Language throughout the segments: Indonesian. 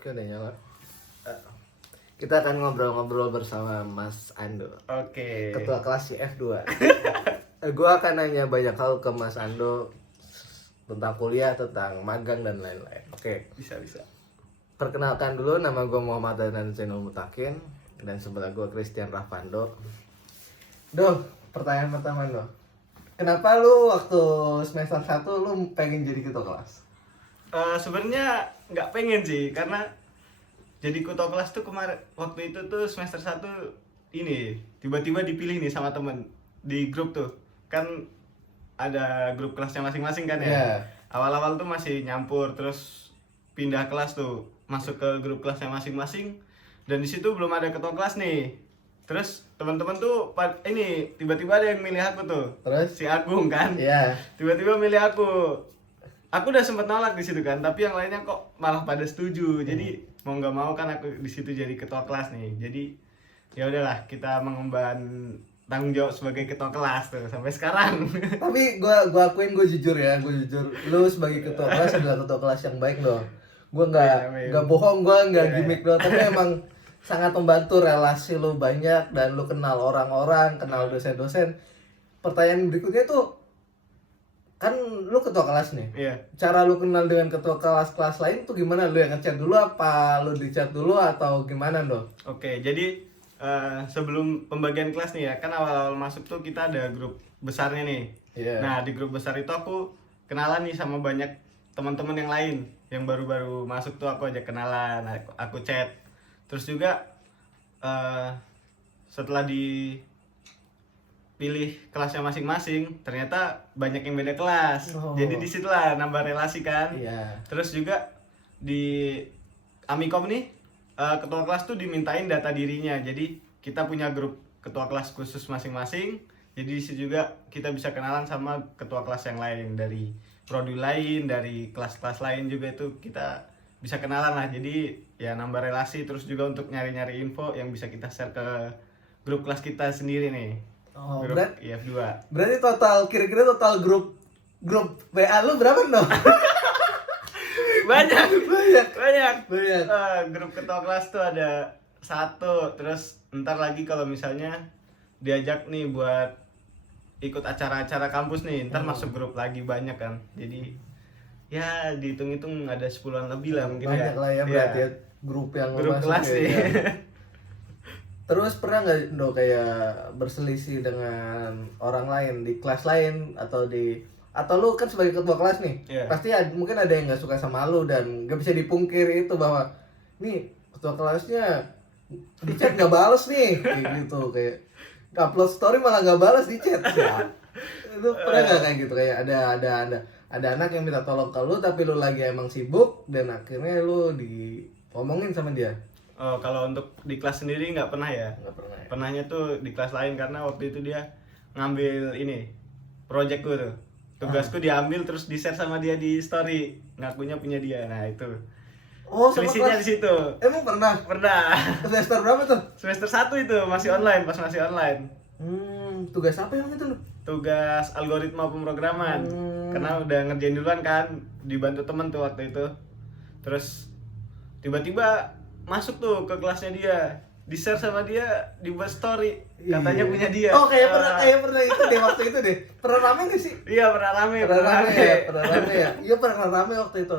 Oke udah nyala. Kita akan ngobrol-ngobrol bersama Mas Ando, Oke. ketua kelas F2. Gue akan nanya banyak hal ke Mas Ando tentang kuliah, tentang magang dan lain-lain. Oke. Bisa. Perkenalkan dulu, nama gue Muhammad Adnan Zainul Mutakin dan sebelah gue Christian Rafando. Pertanyaan pertama kenapa lu waktu semester 1 lu pengen jadi ketua kelas? Sebenarnya nggak pengen sih, karena jadi ketua kelas tuh kemarin waktu itu tuh semester 1 ini tiba-tiba dipilih nih sama temen di grup tuh. Kan ada grup kelasnya masing-masing kan ya. Yeah. Awal-awal tuh masih nyampur, terus pindah kelas tuh, masuk ke grup kelasnya masing-masing, dan di situ belum ada ketua kelas nih. Terus teman-teman tuh ini tiba-tiba ada yang milih aku tuh. Terus si Agung kan. Iya. Tiba-tiba milih aku. Aku udah sempet nolak di situ kan, tapi yang lainnya kok malah pada setuju. Jadi mau nggak mau kan aku di situ jadi ketua kelas nih. Jadi ya udahlah, kita mengemban tanggung jawab sebagai ketua kelas tuh sampai sekarang. Tapi gua akuin, gue jujur, lu sebagai ketua kelas adalah ketua kelas yang baik loh. Gue nggak bohong, gue nggak gimmick loh, tapi emang sangat membantu, relasi lu banyak dan lu kenal orang-orang, kenal dosen-dosen. Pertanyaan berikutnya tuh, kan lu ketua kelas nih. Iya. Cara lu kenal dengan ketua kelas-kelas lain tuh gimana? Lu yang ngechat dulu apa lu di chat dulu atau gimana dong? Oke, jadi sebelum pembagian kelas nih ya, kan awal-awal masuk tuh kita ada grup besarnya nih. Iya. Nah, di grup besar itu aku kenalan nih sama banyak teman-teman yang lain. Yang baru-baru masuk tuh aku ajak kenalan, aku chat. Terus juga setelah dipilih kelasnya masing-masing, ternyata banyak yang beda kelas. Oh. Jadi disitulah nambah relasi kan. Iya. Terus juga di Amikom nih, ketua kelas tuh dimintain data dirinya. Jadi kita punya grup ketua kelas khusus masing-masing. Jadi di situ juga kita bisa kenalan sama ketua kelas yang lain, dari prodi lain, dari kelas-kelas lain juga itu kita bisa kenalan lah. Jadi ya nambah relasi, terus juga untuk nyari-nyari info yang bisa kita share ke grup kelas kita sendiri nih. Oh, Grup IF2. Berarti kira-kira total grup WA lu berapa dong? Banyak. Banyak. Grup ketua kelas tuh ada 1, terus ntar lagi kalau misalnya diajak nih buat ikut acara-acara kampus nih, ntar masuk grup lagi banyak kan. Jadi ya dihitung-hitung ada 10-an lebih lah mungkin. Banyak lah ya berarti ya, grup yang grup masuk kelas nih. ya. Terus pernah nggak kayak berselisih dengan orang lain di kelas lain atau lu kan sebagai ketua kelas nih, pasti mungkin ada yang nggak suka sama lu dan nggak bisa dipungkiri itu bahwa nih ketua kelasnya di chat nggak balas nih, kayak gitu, kayak upload story malah nggak balas di chat ya. Itu pernah nggak kayak gitu, kayak ada anak yang minta tolong ke lu tapi lu lagi emang sibuk dan akhirnya lu diomongin sama dia? Oh, kalau untuk di kelas sendiri nggak pernah ya. Nggak pernah ya? Pernahnya tuh di kelas lain, karena waktu itu dia ngambil ini projectku tuh. Tugasku diambil terus di-share sama dia di story, ngakunya punya dia. Nah, itu. Oh, selisihnya di situ. Emang pernah? Pernah. Semester berapa tuh? Semester 1 itu masih online, pas masih online. Tugas apa yang itu lu? Tugas algoritma pemrograman. Karena udah ngerjain duluan kan, dibantu temen tuh waktu itu. Terus tiba-tiba masuk tuh ke kelasnya dia, di-share sama dia, dibuat story, katanya punya dia. Oh, kayak pernah itu deh waktu itu deh. Pernah rame gak sih? Iya, pernah rame ya. Iya, pernah rame waktu itu.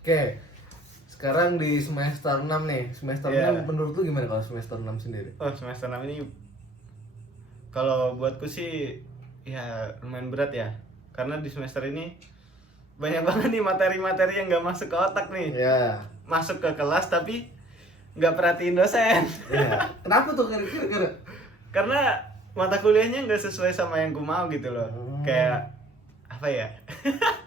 Oke. Sekarang di semester 6 nih. Semester 6 menurut lu gimana kalau semester 6 sendiri? Oh, semester 6 ini kalau buatku sih ya lumayan berat ya. Karena di semester ini banyak banget nih materi-materi yang gak masuk ke otak nih. Iya. Masuk ke kelas tapi nggak perhatiin dosen. Iya. Kenapa tuh kira-kira? Karena mata kuliahnya nggak sesuai sama yang ku mau gitu loh. Kayak apa ya?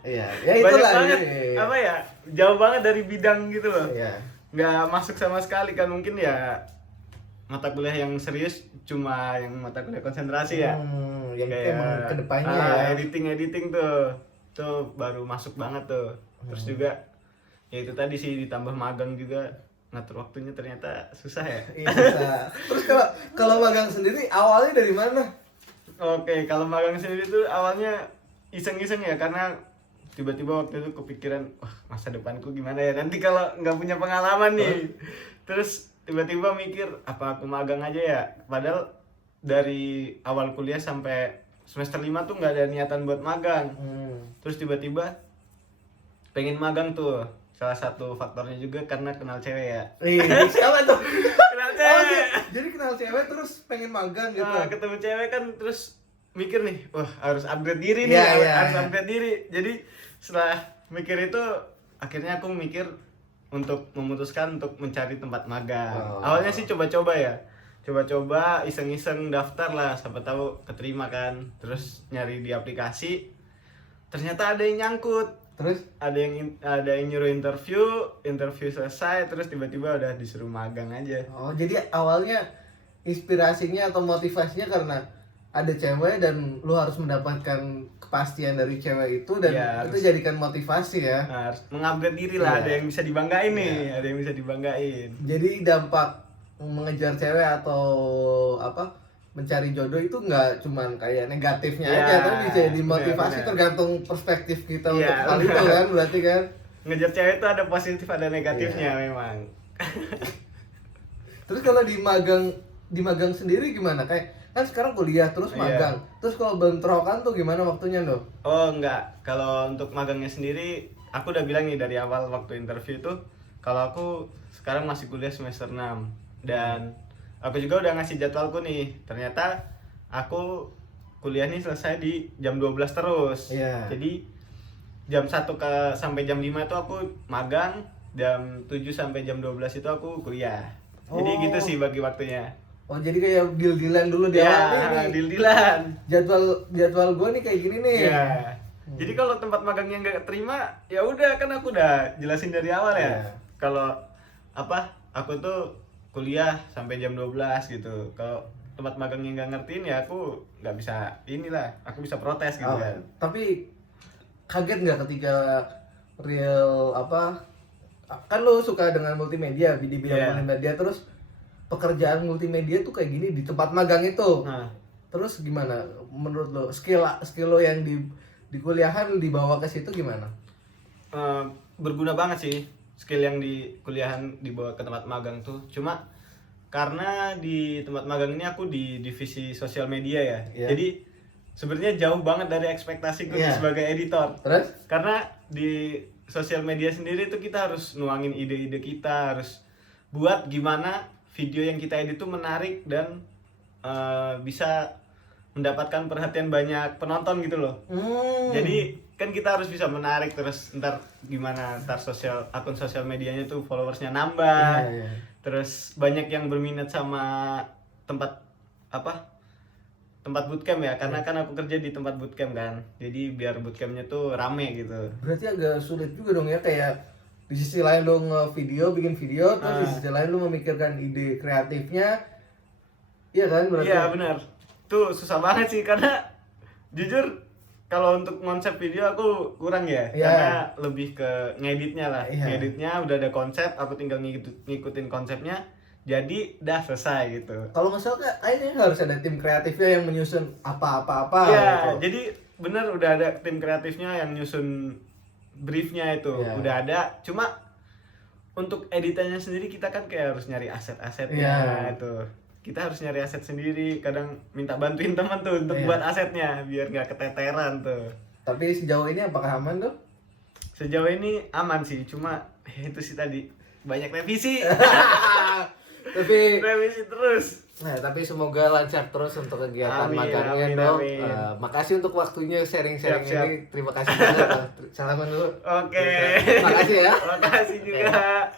Iya. Ya itulah. Banyak banget. Iya. Apa ya? Jauh banget dari bidang gitu loh. Iya. Nggak masuk sama sekali kan, mungkin ya mata kuliah yang serius cuma yang mata kuliah konsentrasi ya. Yang kayak emang kedepannya ya. editing tuh baru masuk banget tuh. Terus juga ya itu tadi sih, ditambah magang juga, ngatur waktunya ternyata susah ya. Iya, susah. Terus kalau magang sendiri awalnya dari mana? Oke, kalau magang sendiri tuh awalnya iseng-iseng ya, karena tiba-tiba waktu itu kepikiran, wah masa depanku gimana ya nanti kalau nggak punya pengalaman nih. Terus tiba-tiba mikir apa aku magang aja ya, padahal dari awal kuliah sampai semester 5 tuh nggak ada niatan buat magang. Terus tiba-tiba pengen magang tuh, salah satu faktornya juga karena kenal cewek ya. Siapa tuh? Kenal cewek. Jadi kenal cewek terus pengen magang gitu. Nah, ketemu cewek kan terus mikir nih, wah harus upgrade diri nih, harus upgrade diri. Jadi setelah mikir itu akhirnya aku mikir untuk memutuskan untuk mencari tempat magang. Awalnya sih coba-coba ya. Coba-coba iseng-iseng daftar lah, siapa tahu keterima kan. Terus nyari di aplikasi. Ternyata ada yang nyangkut. Terus ada yang nyuruh interview selesai, terus tiba-tiba udah disuruh magang aja. Oh, jadi awalnya inspirasinya atau motivasinya karena ada cewek dan lu harus mendapatkan kepastian dari cewek itu dan ya, itu jadikan motivasi ya. Nah, harus mengupgrade diri lah, ada yang bisa dibanggain nih, ada yang bisa dibanggain. Jadi dampak mengejar cewek atau apa mencari jodoh itu nggak cuman kayak negatifnya aja, tapi bisa jadi motivasi tergantung perspektif kita untuk hal itu kan, berarti kan. Ngejar cewek itu ada positif ada negatifnya memang. Terus kalau di magang sendiri gimana? Kayak kan sekarang kuliah terus magang. Terus kalau bentrokan tuh gimana waktunya, Dok? Oh, enggak. Kalau untuk magangnya sendiri, aku udah bilang nih dari awal waktu interview itu kalau aku sekarang masih kuliah semester 6 dan aku juga udah ngasih jadwalku nih. Ternyata aku kuliah nih selesai di jam 12 terus. Jadi jam 1 sampai jam 5 itu aku magang, jam 7 sampai jam 12 itu aku kuliah. Jadi gitu sih bagi waktunya. Oh, jadi kayak deal-dealan dulu di awal nih. Deal-dealan. Jadwal gue nih kayak gini nih. Jadi kalau tempat magangnya nggak terima, ya udah kan aku udah jelasin dari awal ya. Kalau aku tuh kuliah sampai jam 12 gitu. Kalau tempat magangnya nggak ngertiin ya aku nggak bisa aku bisa protes gitu kan. Tapi kaget nggak ketika real kan lo suka dengan multimedia, di bidang multimedia, terus pekerjaan multimedia tuh kayak gini di tempat magang itu. Terus gimana menurut lo skill lo yang di kuliahan dibawa ke situ gimana? Berguna banget sih skill yang di kuliahan dibawa ke tempat magang tuh. Cuma karena di tempat magang ini aku di divisi sosial media ya. Jadi sebenarnya jauh banget dari ekspektasiku sebagai editor. Terus? Karena di sosial media sendiri tuh kita harus nuangin ide-ide kita, harus buat gimana video yang kita edit tuh menarik dan bisa mendapatkan perhatian banyak penonton gitu loh. Jadi kan kita harus bisa menarik, terus ntar gimana akun sosial medianya tuh followersnya nambah. Terus banyak yang berminat sama tempat bootcamp ya, karena kan aku kerja di tempat bootcamp kan. Jadi biar bootcampnya tuh rame gitu. Berarti agak sulit juga dong ya, kayak di sisi lain lo bikin video, terus di sisi lain lo memikirkan ide kreatifnya. Iya kan berarti? Iya benar. Tuh susah banget sih karena jujur kalau untuk konsep video aku kurang ya. Karena lebih ke ngeditnya lah. Ngeditnya udah ada konsep, aku tinggal ngikutin konsepnya. Jadi udah selesai gitu. Kalau nggak salah kayaknya harus ada tim kreatifnya yang menyusun apa-apa. Iya, jadi bener udah ada tim kreatifnya yang nyusun briefnya itu. Udah ada, cuma untuk editannya sendiri kita kan kayak harus nyari aset-asetnya itu. Kita harus nyari aset sendiri, kadang minta bantuin teman tuh untuk buat asetnya biar nggak keteteran tuh. Tapi sejauh ini apakah aman tuh? Sejauh ini aman sih, cuma itu sih tadi banyak revisi. Tapi revisi terus. Nah, tapi semoga lancar terus untuk kegiatan magangnya dong. Makasih untuk waktunya sharing-sharing ini. Terima kasih banget. Salaman dulu. Oke. Makasih ya. Makasih juga.